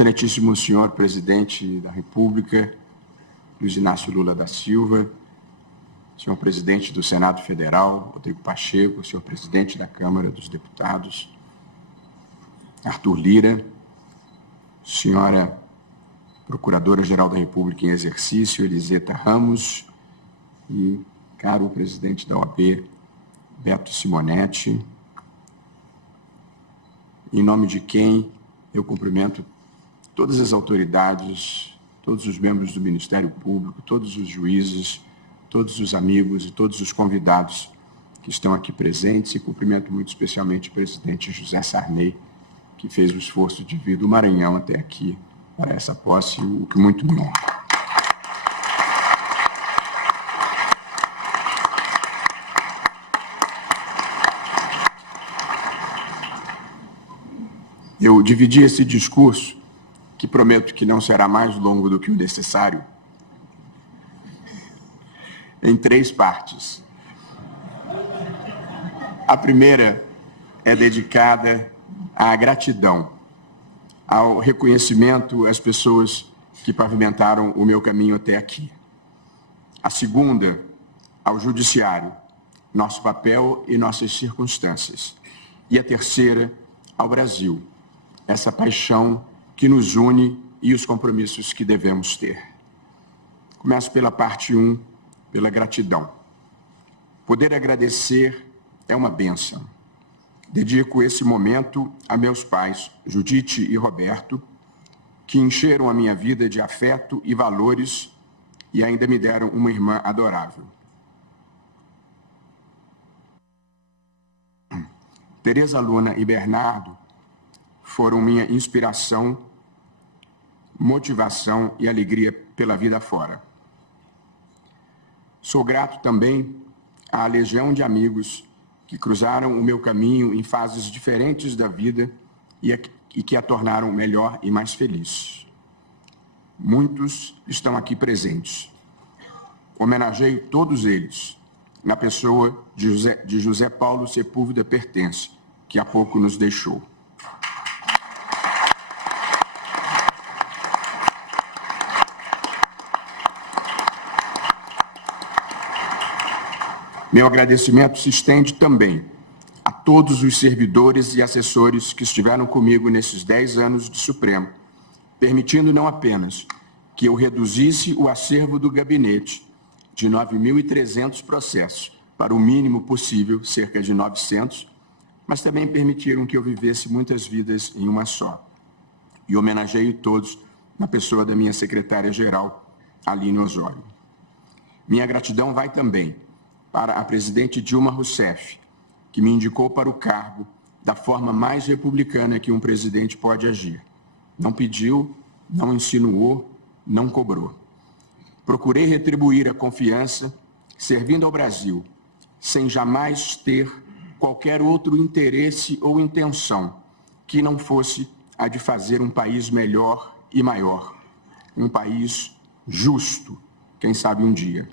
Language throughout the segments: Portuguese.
Excelentíssimo senhor Presidente da República, Luiz Inácio Lula da Silva, senhor Presidente do Senado Federal, Rodrigo Pacheco, senhor Presidente da Câmara dos Deputados, Arthur Lira, senhora Procuradora-Geral da República em exercício, Eliseta Ramos, e caro Presidente da OAB, Beto Simonetti, em nome de quem eu cumprimento todas as autoridades, todos os membros do Ministério Público, todos os juízes, todos os amigos e todos os convidados que estão aqui presentes, e cumprimento muito especialmente o presidente José Sarney, que fez o esforço de vir do Maranhão até aqui para essa posse, o que muito me honra. Eu dividi esse discurso, que prometo que não será mais longo do que o necessário, em 3 partes. A primeira é dedicada à gratidão, ao reconhecimento às pessoas que pavimentaram o meu caminho até aqui. A segunda, ao judiciário, nosso papel e nossas circunstâncias. E a terceira, ao Brasil, essa paixão que nos une e os compromissos que devemos ter. Começo pela parte 1, pela gratidão. Poder agradecer é uma bênção. Dedico esse momento a meus pais, Judite e Roberto, que encheram a minha vida de afeto e valores e ainda me deram uma irmã adorável. Tereza Luna e Bernardo foram minha inspiração, motivação e alegria pela vida fora. Sou grato também à legião de amigos que cruzaram o meu caminho em fases diferentes da vida e que a tornaram melhor e mais feliz. Muitos estão aqui presentes. Homenageio todos eles na pessoa de José Paulo Sepúlveda Pertence, que há pouco nos deixou. Meu agradecimento se estende também a todos os servidores e assessores que estiveram comigo nesses 10 anos de Supremo, permitindo não apenas que eu reduzisse o acervo do gabinete de 9.300 processos para o mínimo possível, cerca de 900, mas também permitiram que eu vivesse muitas vidas em uma só. E homenageio todos na pessoa da minha secretária-geral, Aline Osório. Minha gratidão vai também para a presidente Dilma Rousseff, que me indicou para o cargo da forma mais republicana que um presidente pode agir. Não pediu, não insinuou, não cobrou. Procurei retribuir a confiança, servindo ao Brasil, sem jamais ter qualquer outro interesse ou intenção que não fosse a de fazer um país melhor e maior, um país justo, quem sabe um dia.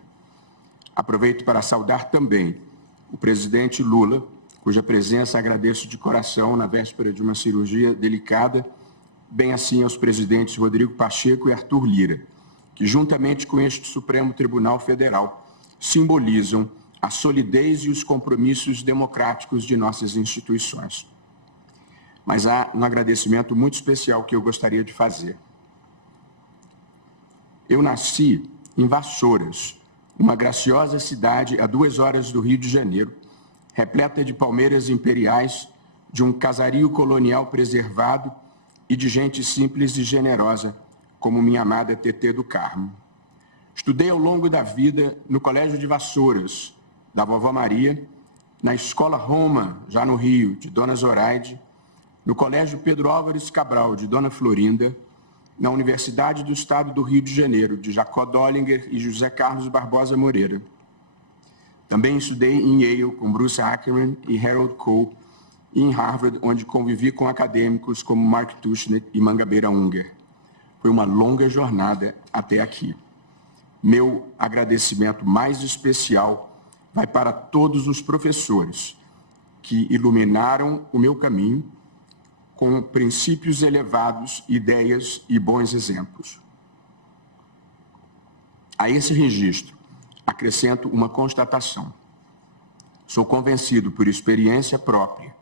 Aproveito para saudar também o presidente Lula, cuja presença agradeço de coração na véspera de uma cirurgia delicada, bem assim aos presidentes Rodrigo Pacheco e Arthur Lira, que juntamente com este Supremo Tribunal Federal simbolizam a solidez e os compromissos democráticos de nossas instituições. Mas há um agradecimento muito especial que eu gostaria de fazer. Eu nasci em Vassouras, uma graciosa cidade a 2 horas do Rio de Janeiro, repleta de palmeiras imperiais, de um casario colonial preservado e de gente simples e generosa, como minha amada Tetê do Carmo. Estudei ao longo da vida no Colégio de Vassouras, da Vovó Maria, na Escola Roma, já no Rio, de Dona Zoraide, no Colégio Pedro Álvares Cabral, de Dona Florinda, na Universidade do Estado do Rio de Janeiro, de Jacó Dollinger e José Carlos Barbosa Moreira. Também estudei em Yale com Bruce Ackerman e Harold Cole, e em Harvard, onde convivi com acadêmicos como Mark Tushnet e Mangabeira Unger. Foi uma longa jornada até aqui. Meu agradecimento mais especial vai para todos os professores que iluminaram o meu caminho, com princípios elevados, ideias e bons exemplos. A esse registro, acrescento uma constatação. Sou convencido, por experiência própria,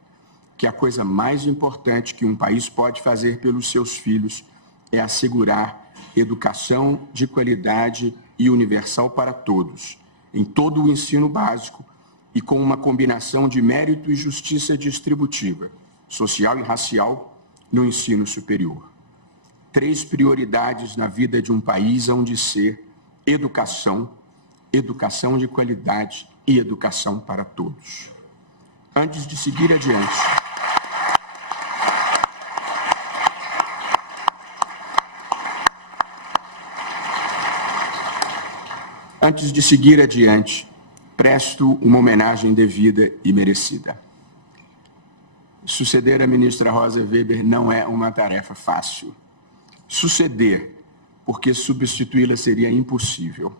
que a coisa mais importante que um país pode fazer pelos seus filhos é assegurar educação de qualidade e universal para todos, em todo o ensino básico e com uma combinação de mérito e justiça distributiva, social e racial, no ensino superior. 3 prioridades na vida de um país hão de ser educação, educação de qualidade e educação para todos. Antes de seguir adiante, presto uma homenagem devida e merecida. Suceder a ministra Rosa Weber não é uma tarefa fácil. Suceder, porque substituí-la seria impossível.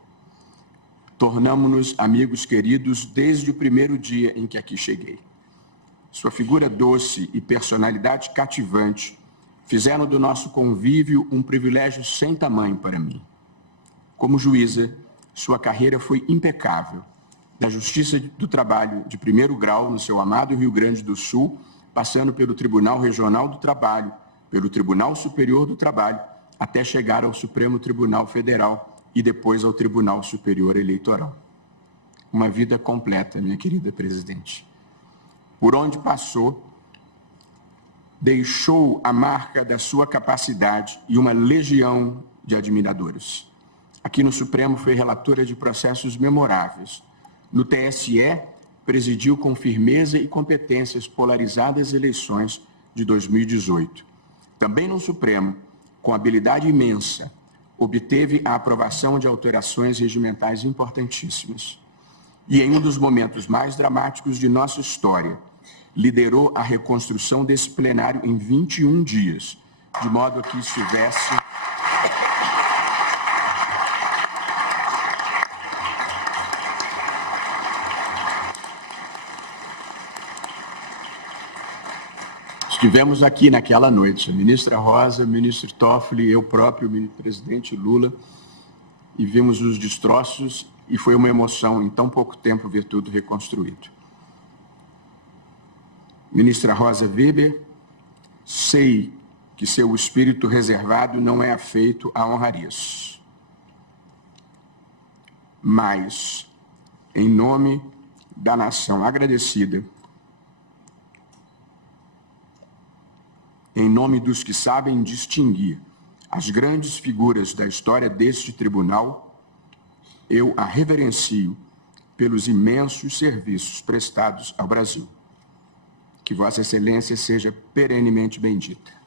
Tornamo-nos amigos queridos desde o primeiro dia em que aqui cheguei. Sua figura doce e personalidade cativante fizeram do nosso convívio um privilégio sem tamanho para mim. Como juíza, sua carreira foi impecável, da Justiça do Trabalho de primeiro grau no seu amado Rio Grande do Sul, passando pelo Tribunal Regional do Trabalho, pelo Tribunal Superior do Trabalho, até chegar ao Supremo Tribunal Federal e depois ao Tribunal Superior Eleitoral. Uma vida completa, minha querida presidente. Por onde passou, deixou a marca da sua capacidade e uma legião de admiradores. Aqui no Supremo foi relatora de processos memoráveis. No TSE, presidiu com firmeza e competências polarizadas eleições de 2018. Também no Supremo, com habilidade imensa, obteve a aprovação de alterações regimentais importantíssimas. E em um dos momentos mais dramáticos de nossa história, liderou a reconstrução desse plenário em 21 dias, de modo que estivesse Estivemos aqui naquela noite, a ministra Rosa, o ministro Toffoli, eu próprio, o presidente Lula, e vimos os destroços e foi uma emoção em tão pouco tempo ver tudo reconstruído. Ministra Rosa Weber, sei que seu espírito reservado não é afeito a honrarias, mas, em nome da nação agradecida, em nome dos que sabem distinguir as grandes figuras da história deste tribunal, eu a reverencio pelos imensos serviços prestados ao Brasil. Que Vossa Excelência seja perenemente bendita.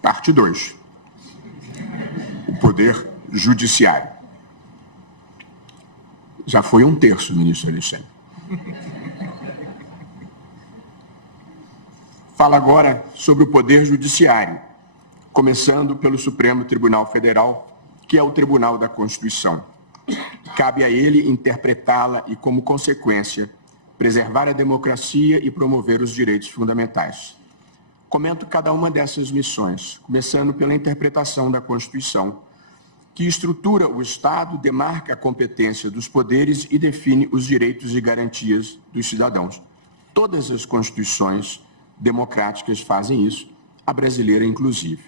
Parte 2. O Poder Judiciário. Já foi 1/3, ministro Alexandre. Fala agora sobre o Poder Judiciário, começando pelo Supremo Tribunal Federal, que é o Tribunal da Constituição. Cabe a ele interpretá-la e, como consequência, preservar a democracia e promover os direitos fundamentais. Comento cada uma dessas missões, começando pela interpretação da Constituição, que estrutura o Estado, demarca a competência dos poderes e define os direitos e garantias dos cidadãos. Todas as constituições democráticas fazem isso, a brasileira inclusive.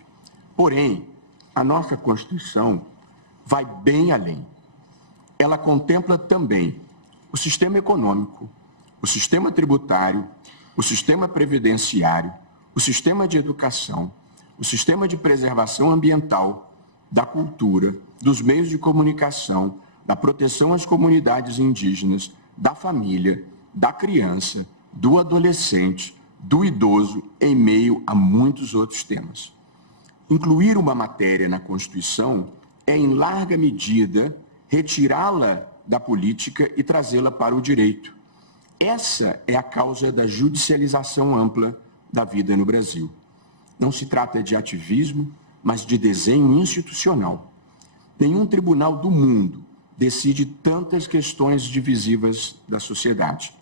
Porém, a nossa Constituição vai bem além. Ela contempla também o sistema econômico, o sistema tributário, o sistema previdenciário, o sistema de educação, o sistema de preservação ambiental, da cultura, dos meios de comunicação, da proteção às comunidades indígenas, da família, da criança, do adolescente, do idoso, em meio a muitos outros temas. Incluir uma matéria na Constituição é, em larga medida, retirá-la da política e trazê-la para o direito. Essa é a causa da judicialização ampla da vida no Brasil. Não se trata de ativismo, mas de desenho institucional. Nenhum tribunal do mundo decide tantas questões divisivas da sociedade.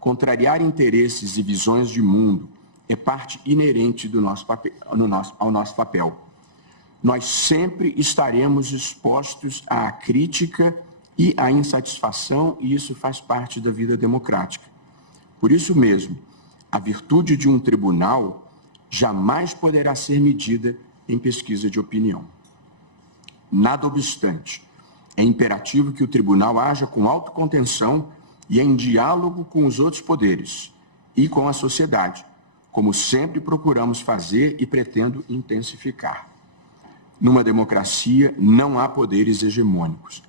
Contrariar interesses e visões de mundo é parte inerente do ao nosso papel. Nós sempre estaremos expostos à crítica e à insatisfação, e isso faz parte da vida democrática. Por isso mesmo, a virtude de um tribunal jamais poderá ser medida em pesquisa de opinião. Nada obstante, é imperativo que o tribunal haja com autocontenção e em diálogo com os outros poderes e com a sociedade, como sempre procuramos fazer e pretendo intensificar. Numa democracia, não há poderes hegemônicos,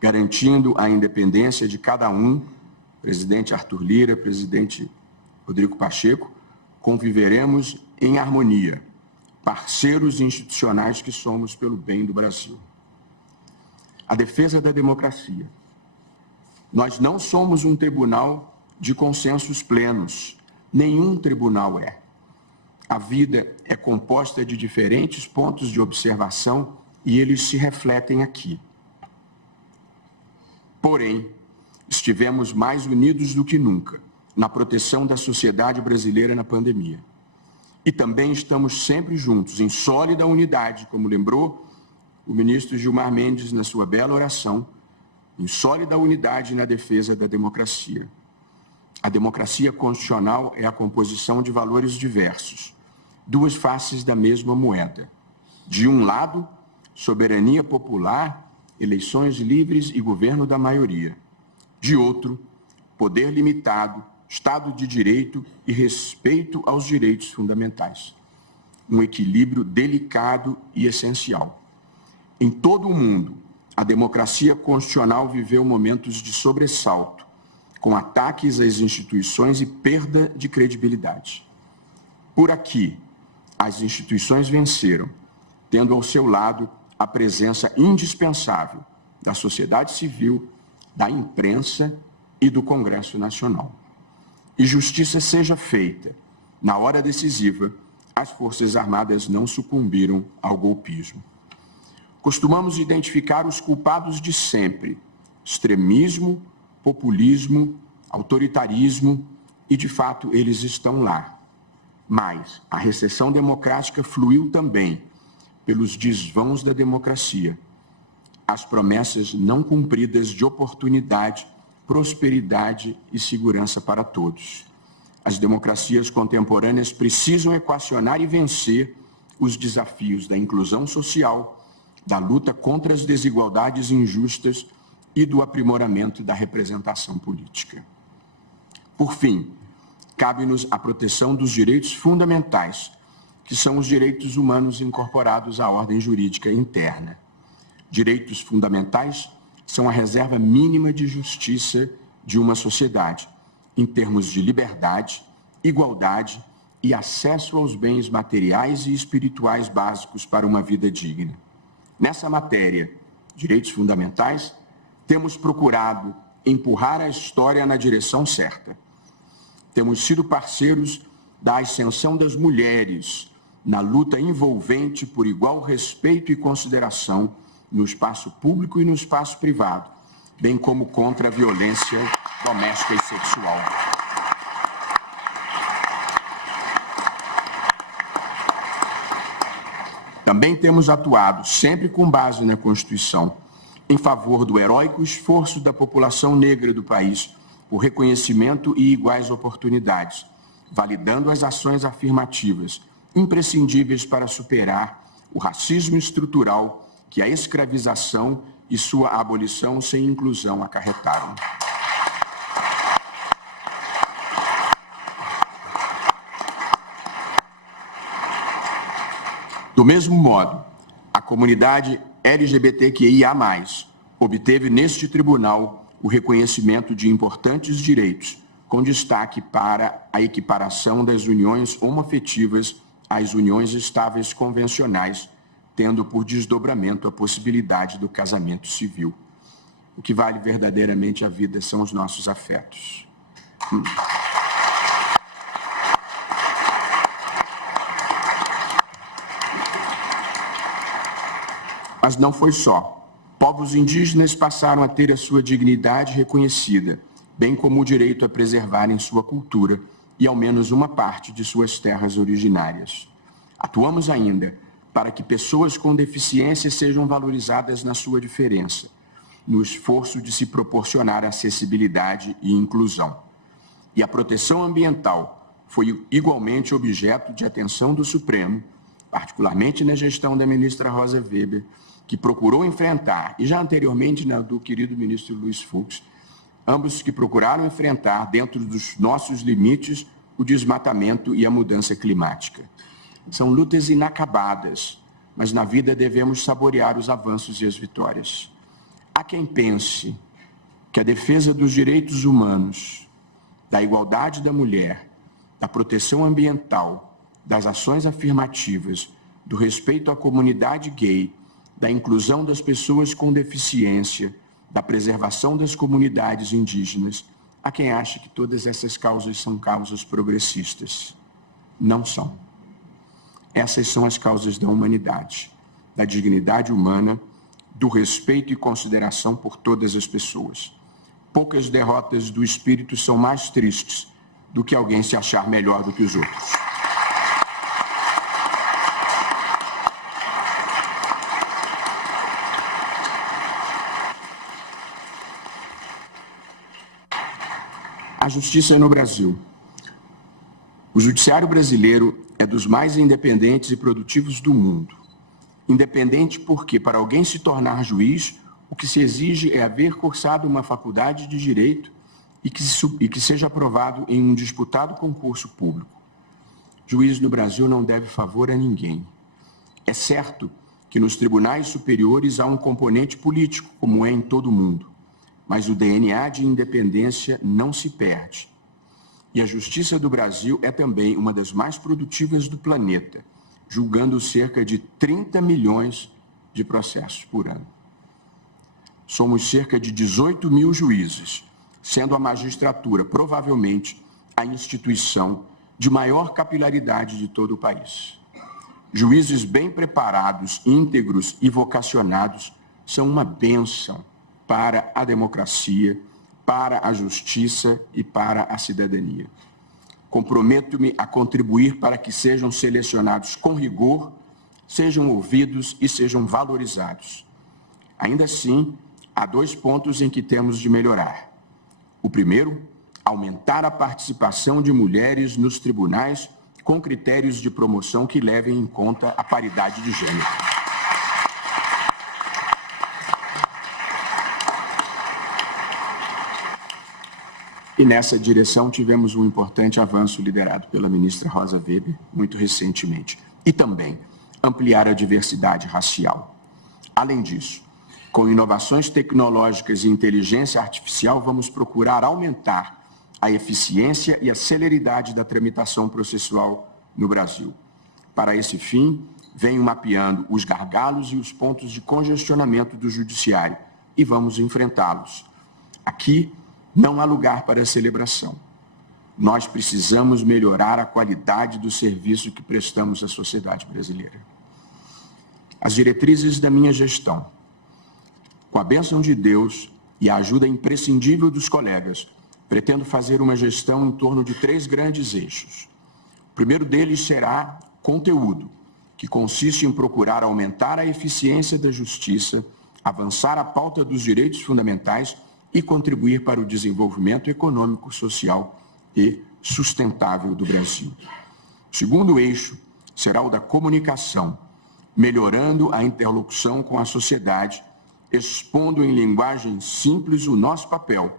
garantindo a independência de cada um. Presidente Arthur Lira, presidente Rodrigo Pacheco, conviveremos em harmonia, parceiros institucionais que somos pelo bem do Brasil. A defesa da democracia. Nós não somos um tribunal de consensos plenos, nenhum tribunal é. A vida é composta de diferentes pontos de observação e eles se refletem aqui. Porém, estivemos mais unidos do que nunca na proteção da sociedade brasileira na pandemia. E também estamos sempre juntos, em sólida unidade, como lembrou o ministro Gilmar Mendes na sua bela oração, em sólida unidade na defesa da democracia. A democracia constitucional é a composição de valores diversos, duas faces da mesma moeda. De um lado, soberania popular, eleições livres e governo da maioria. De outro, poder limitado, Estado de Direito e respeito aos direitos fundamentais. Um equilíbrio delicado e essencial. Em todo o mundo, a democracia constitucional viveu momentos de sobressalto, com ataques às instituições e perda de credibilidade. Por aqui, as instituições venceram, tendo ao seu lado a presença indispensável da sociedade civil, da imprensa e do Congresso Nacional. E justiça seja feita. Na hora decisiva, as Forças Armadas não sucumbiram ao golpismo. Costumamos identificar os culpados de sempre: extremismo, populismo, autoritarismo, e de fato eles estão lá. Mas a recessão democrática fluiu também pelos desvãos da democracia, as promessas não cumpridas de oportunidade, prosperidade e segurança para todos. As democracias contemporâneas precisam equacionar e vencer os desafios da inclusão social, da luta contra as desigualdades injustas e do aprimoramento da representação política. Por fim, cabe-nos a proteção dos direitos fundamentais, que são os direitos humanos incorporados à ordem jurídica interna. Direitos fundamentais são a reserva mínima de justiça de uma sociedade, em termos de liberdade, igualdade e acesso aos bens materiais e espirituais básicos para uma vida digna. Nessa matéria, direitos fundamentais, temos procurado empurrar a história na direção certa. Temos sido parceiros da ascensão das mulheres na luta envolvente por igual respeito e consideração no espaço público e no espaço privado, bem como contra a violência doméstica e sexual. Também temos atuado, sempre com base na Constituição, em favor do heróico esforço da população negra do país por reconhecimento e iguais oportunidades, validando as ações afirmativas, imprescindíveis para superar o racismo estrutural que a escravização e sua abolição sem inclusão acarretaram. Do mesmo modo, a comunidade LGBTQIA+, obteve neste tribunal o reconhecimento de importantes direitos, com destaque para a equiparação das uniões homoafetivas às uniões estáveis convencionais, tendo por desdobramento a possibilidade do casamento civil. O que vale verdadeiramente a vida são os nossos afetos. Mas não foi só. Povos indígenas passaram a ter a sua dignidade reconhecida, bem como o direito a preservarem sua cultura e ao menos uma parte de suas terras originárias. Atuamos ainda para que pessoas com deficiência sejam valorizadas na sua diferença, no esforço de se proporcionar acessibilidade e inclusão. E a proteção ambiental foi igualmente objeto de atenção do Supremo, particularmente na gestão da ministra Rosa Weber, que procurou enfrentar, e já anteriormente na do querido ministro Luiz Fux, ambos que procuraram enfrentar, dentro dos nossos limites, o desmatamento e a mudança climática. São lutas inacabadas, mas na vida devemos saborear os avanços e as vitórias. Há quem pense que a defesa dos direitos humanos, da igualdade da mulher, da proteção ambiental, das ações afirmativas, do respeito à comunidade gay, da inclusão das pessoas com deficiência, da preservação das comunidades indígenas, há quem ache que todas essas causas são causas progressistas. Não são. Essas são as causas da humanidade, da dignidade humana, do respeito e consideração por todas as pessoas. Poucas derrotas do espírito são mais tristes do que alguém se achar melhor do que os outros. A justiça no Brasil. O judiciário brasileiro é dos mais independentes e produtivos do mundo. Independente porque, para alguém se tornar juiz, o que se exige é haver cursado uma faculdade de direito e que seja aprovado em um disputado concurso público. Juiz no Brasil não deve favor a ninguém. É certo que nos tribunais superiores há um componente político, como é em todo o mundo, mas o DNA de independência não se perde. E a justiça do Brasil é também uma das mais produtivas do planeta, julgando cerca de 30 milhões de processos por ano. Somos cerca de 18 mil juízes, sendo a magistratura, provavelmente, a instituição de maior capilaridade de todo o país. Juízes bem preparados, íntegros e vocacionados são uma bênção para a democracia, para a justiça e para a cidadania. Comprometo-me a contribuir para que sejam selecionados com rigor, sejam ouvidos e sejam valorizados. Ainda assim, há 2 pontos em que temos de melhorar. O primeiro, aumentar a participação de mulheres nos tribunais com critérios de promoção que levem em conta a paridade de gênero. E nessa direção tivemos um importante avanço liderado pela ministra Rosa Weber, muito recentemente. E também ampliar a diversidade racial. Além disso, com inovações tecnológicas e inteligência artificial, vamos procurar aumentar a eficiência e a celeridade da tramitação processual no Brasil. Para esse fim, venho mapeando os gargalos e os pontos de congestionamento do judiciário e vamos enfrentá-los. Aqui, não há lugar para celebração. Nós precisamos melhorar a qualidade do serviço que prestamos à sociedade brasileira. As diretrizes da minha gestão, com a bênção de Deus e a ajuda imprescindível dos colegas, pretendo fazer uma gestão em torno de 3 grandes eixos. O primeiro deles será conteúdo, que consiste em procurar aumentar a eficiência da justiça, avançar a pauta dos direitos fundamentais e contribuir para o desenvolvimento econômico, social e sustentável do Brasil. O segundo eixo será o da comunicação, melhorando a interlocução com a sociedade, expondo em linguagem simples o nosso papel,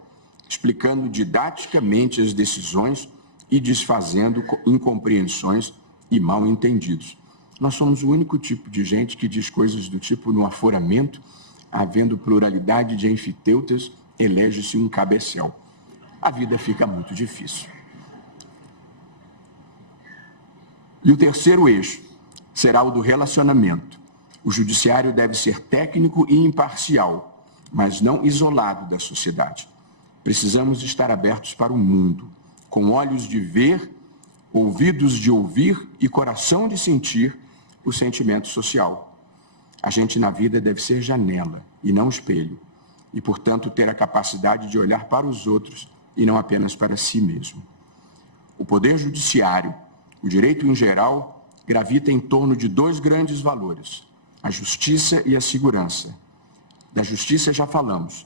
explicando didaticamente as decisões e desfazendo incompreensões e mal-entendidos. Nós somos o único tipo de gente que diz coisas do tipo no aforamento, havendo pluralidade de enfiteutas, elege-se um cabecel. A vida fica muito difícil. E o terceiro eixo será o do relacionamento. O judiciário deve ser técnico e imparcial, mas não isolado da sociedade. Precisamos estar abertos para o mundo, com olhos de ver, ouvidos de ouvir e coração de sentir o sentimento social. A gente na vida deve ser janela e não espelho, e, portanto, ter a capacidade de olhar para os outros e não apenas para si mesmo. O poder judiciário, o direito em geral, gravita em torno de dois grandes valores, a justiça e a segurança. Da justiça já falamos.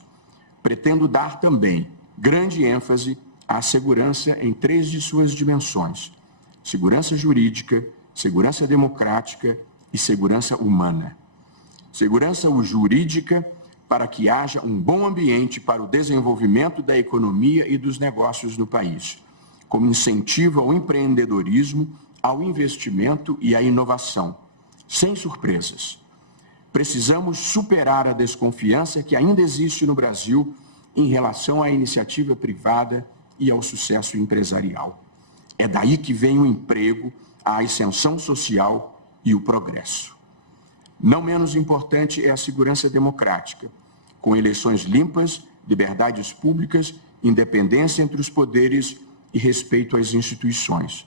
Pretendo dar também grande ênfase à segurança em três de suas dimensões: segurança jurídica, segurança democrática e segurança humana. Segurança jurídica para que haja um bom ambiente para o desenvolvimento da economia e dos negócios no país, como incentivo ao empreendedorismo, ao investimento e à inovação, sem surpresas. Precisamos superar a desconfiança que ainda existe no Brasil em relação à iniciativa privada e ao sucesso empresarial. É daí que vem o emprego, a ascensão social e o progresso. Não menos importante é a segurança democrática, com eleições limpas, liberdades públicas, independência entre os poderes e respeito às instituições.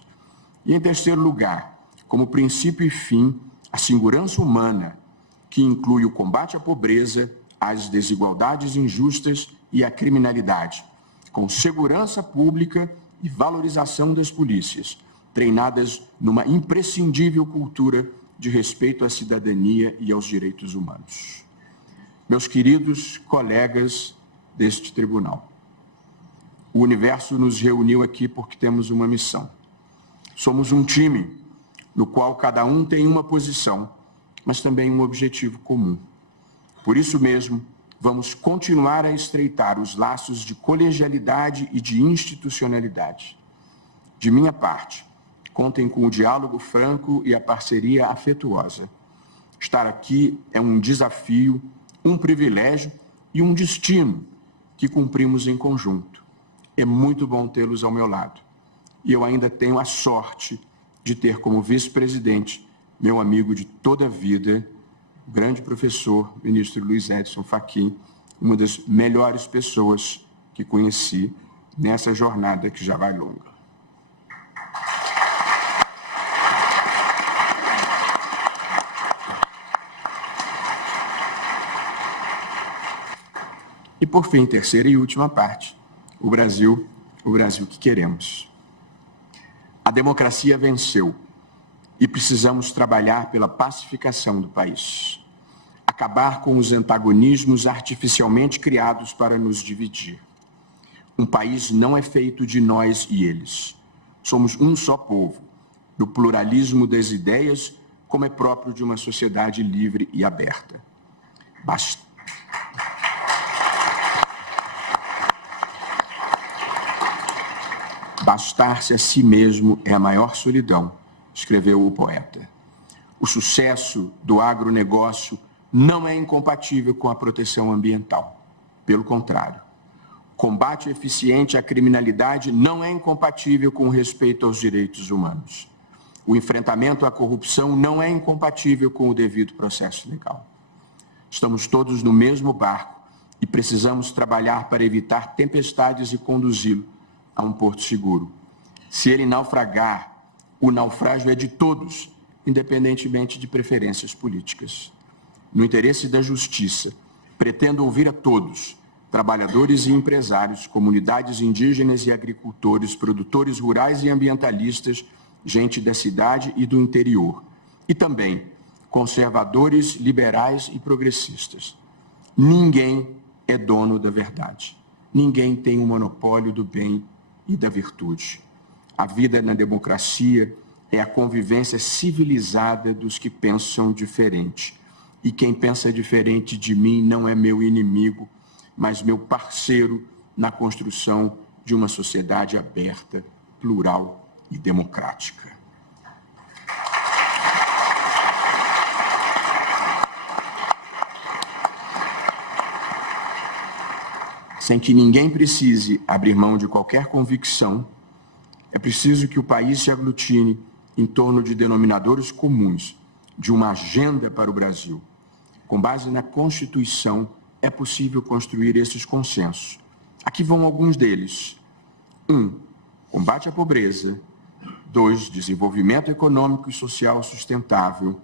E, em terceiro lugar, como princípio e fim, a segurança humana, que inclui o combate à pobreza, às desigualdades injustas e à criminalidade, com segurança pública e valorização das polícias, treinadas numa imprescindível cultura de respeito à cidadania e aos direitos humanos. Meus queridos colegas deste tribunal, o universo nos reuniu aqui porque temos uma missão. Somos um time no qual cada um tem uma posição, mas também um objetivo comum. Por isso mesmo, vamos continuar a estreitar os laços de colegialidade e de institucionalidade. De minha parte, contem com o diálogo franco e a parceria afetuosa. Estar aqui é um desafio, um privilégio e um destino que cumprimos em conjunto. É muito bom tê-los ao meu lado. E eu ainda tenho a sorte de ter como vice-presidente meu amigo de toda a vida, o grande professor, ministro Luiz Edson Fachin, uma das melhores pessoas que conheci nessa jornada que já vai longa. E, por fim, terceira e última parte, o Brasil que queremos. A democracia venceu e precisamos trabalhar pela pacificação do país. Acabar com os antagonismos artificialmente criados para nos dividir. Um país não é feito de nós e eles. Somos um só povo, do pluralismo das ideias, como é próprio de uma sociedade livre e aberta. Bastar-se a si mesmo é a maior solidão, escreveu o poeta. O sucesso do agronegócio não é incompatível com a proteção ambiental. Pelo contrário, o combate eficiente à criminalidade não é incompatível com o respeito aos direitos humanos. O enfrentamento à corrupção não é incompatível com o devido processo legal. Estamos todos no mesmo barco e precisamos trabalhar para evitar tempestades e conduzi-lo a um porto seguro. Se ele naufragar, o naufrágio é de todos, independentemente de preferências políticas. No interesse da justiça, pretendo ouvir a todos, trabalhadores e empresários, comunidades indígenas e agricultores, produtores rurais e ambientalistas, gente da cidade e do interior, e também conservadores, liberais e progressistas. Ninguém é dono da verdade. Ninguém tem o monopólio do bem e da virtude. A vida na democracia é a convivência civilizada dos que pensam diferente. E quem pensa diferente de mim não é meu inimigo, mas meu parceiro na construção de uma sociedade aberta, plural e democrática. Sem que ninguém precise abrir mão de qualquer convicção, é preciso que o país se aglutine em torno de denominadores comuns, de uma agenda para o Brasil. Com base na Constituição, é possível construir esses consensos. Aqui vão alguns deles. 1. Combate à pobreza. 2. Desenvolvimento econômico e social sustentável.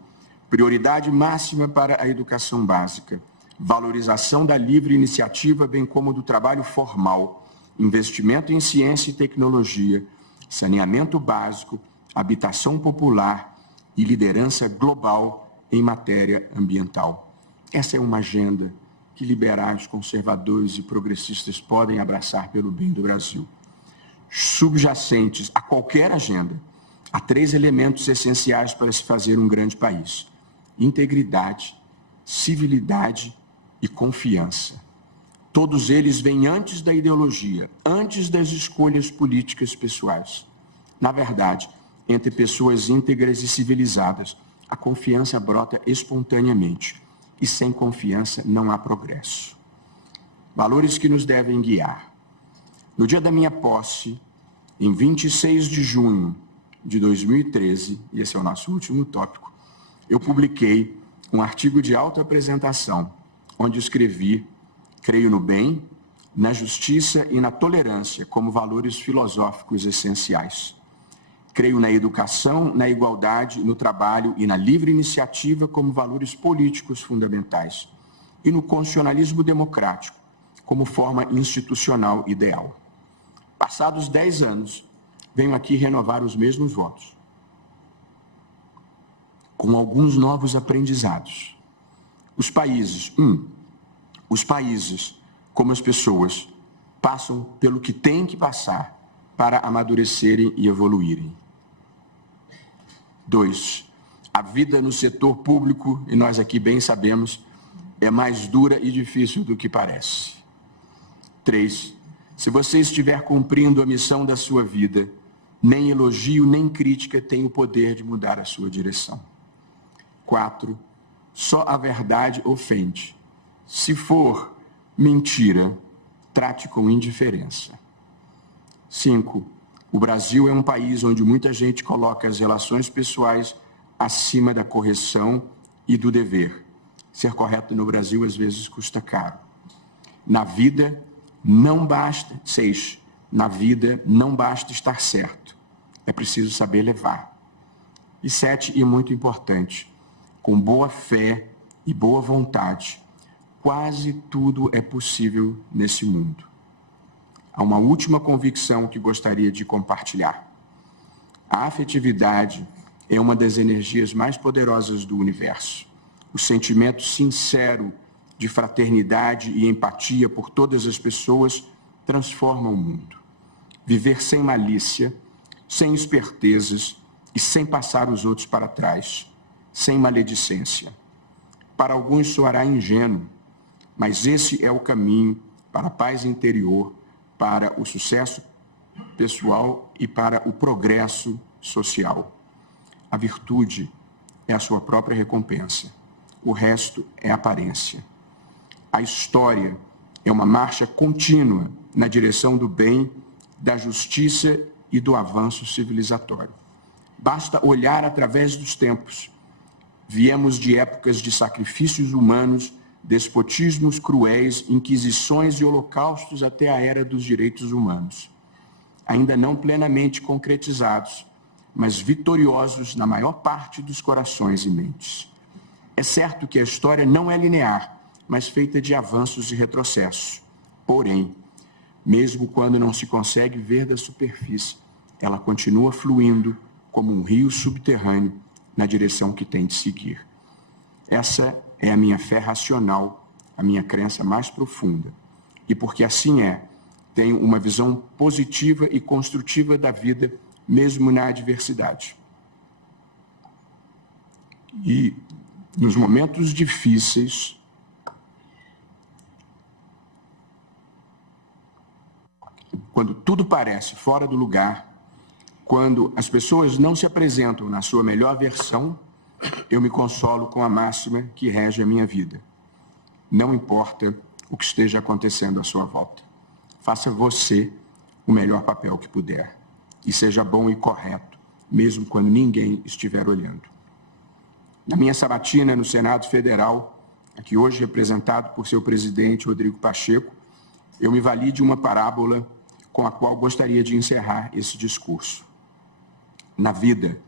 Prioridade máxima para a educação básica, valorização da livre iniciativa, bem como do trabalho formal, investimento em ciência e tecnologia, saneamento básico, habitação popular e liderança global em matéria ambiental. Essa é uma agenda que liberais, conservadores e progressistas podem abraçar pelo bem do Brasil. Subjacentes a qualquer agenda, há 3 elementos essenciais para se fazer um grande país: integridade, civilidade e confiança. Todos eles vêm antes da ideologia, antes das escolhas políticas pessoais. Na verdade, entre pessoas íntegras e civilizadas, a confiança brota espontaneamente, e sem confiança não há progresso. Valores que nos devem guiar. No dia da minha posse, em 26 de junho de 2013, e esse é o nosso último tópico, eu publiquei um artigo de autoapresentação, onde escrevi: creio no bem, na justiça e na tolerância como valores filosóficos essenciais. Creio na educação, na igualdade, no trabalho e na livre iniciativa como valores políticos fundamentais. E no constitucionalismo democrático como forma institucional ideal. Passados 10 anos, venho aqui renovar os mesmos votos, com alguns novos aprendizados. Os países, como as pessoas, passam pelo que têm que passar para amadurecerem e evoluírem. 2, a vida no setor público, e nós aqui bem sabemos, é mais dura e difícil do que parece. 3, se você estiver cumprindo a missão da sua vida, nem elogio nem crítica tem o poder de mudar a sua direção. 4, só a verdade ofende. Se for mentira, trate com indiferença. 5, o Brasil é um país onde muita gente coloca as relações pessoais acima da correção e do dever. Ser correto no Brasil às vezes custa caro. Na vida não basta, 6, na vida não basta estar certo, é preciso saber levar. E 7, e muito importante, com boa fé e boa vontade, quase tudo é possível nesse mundo. Há uma última convicção que gostaria de compartilhar. A afetividade é uma das energias mais poderosas do universo. O sentimento sincero de fraternidade e empatia por todas as pessoas transforma o mundo. Viver sem malícia, sem espertezas e sem passar os outros para trás, sem maledicência. Para alguns soará ingênuo, mas esse é o caminho para a paz interior, para o sucesso pessoal e para o progresso social. A virtude é a sua própria recompensa. O resto é aparência. A história é uma marcha contínua na direção do bem, da justiça e do avanço civilizatório. Basta olhar através dos tempos. Viemos de épocas de sacrifícios humanos, despotismos cruéis, inquisições e holocaustos até a era dos direitos humanos. Ainda não plenamente concretizados, mas vitoriosos na maior parte dos corações e mentes. É certo que a história não é linear, mas feita de avanços e retrocessos. Porém, mesmo quando não se consegue ver da superfície, ela continua fluindo como um rio subterrâneo na direção que tem de seguir. Essa é a minha fé racional, a minha crença mais profunda. E porque assim é, tenho uma visão positiva e construtiva da vida, mesmo na adversidade. E nos momentos difíceis, quando tudo parece fora do lugar, quando as pessoas não se apresentam na sua melhor versão, eu me consolo com a máxima que rege a minha vida. Não importa o que esteja acontecendo à sua volta. Faça você o melhor papel que puder. E seja bom e correto, mesmo quando ninguém estiver olhando. Na minha sabatina no Senado Federal, aqui hoje representado por seu presidente Rodrigo Pacheco, eu me vali de uma parábola com a qual gostaria de encerrar esse discurso. Na vida,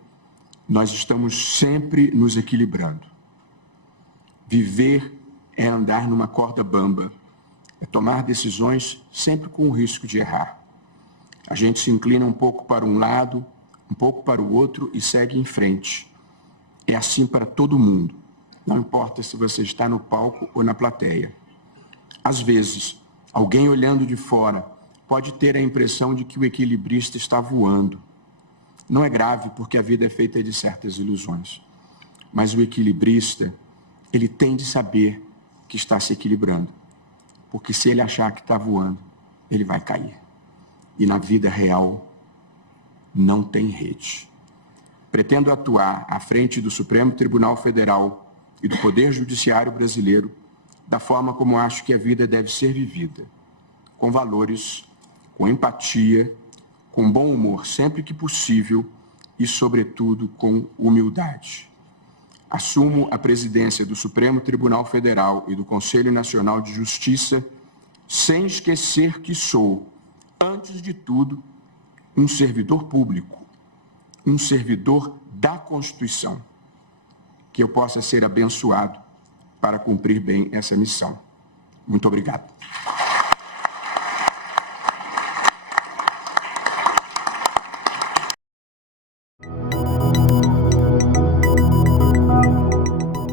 nós estamos sempre nos equilibrando. Viver é andar numa corda bamba, é tomar decisões sempre com o risco de errar. A gente se inclina um pouco para um lado, um pouco para o outro e segue em frente. É assim para todo mundo, não importa se você está no palco ou na plateia. Às vezes, alguém olhando de fora pode ter a impressão de que o equilibrista está voando. Não é grave, porque a vida é feita de certas ilusões. Mas o equilibrista, ele tem de saber que está se equilibrando. Porque se ele achar que está voando, ele vai cair. E na vida real, não tem rede. Pretendo atuar à frente do Supremo Tribunal Federal e do Poder Judiciário brasileiro da forma como acho que a vida deve ser vivida. Com valores, com empatia, com bom humor sempre que possível e, sobretudo, com humildade. Assumo a presidência do Supremo Tribunal Federal e do Conselho Nacional de Justiça sem esquecer que sou, antes de tudo, um servidor público, um servidor da Constituição, que eu possa ser abençoado para cumprir bem essa missão. Muito obrigado.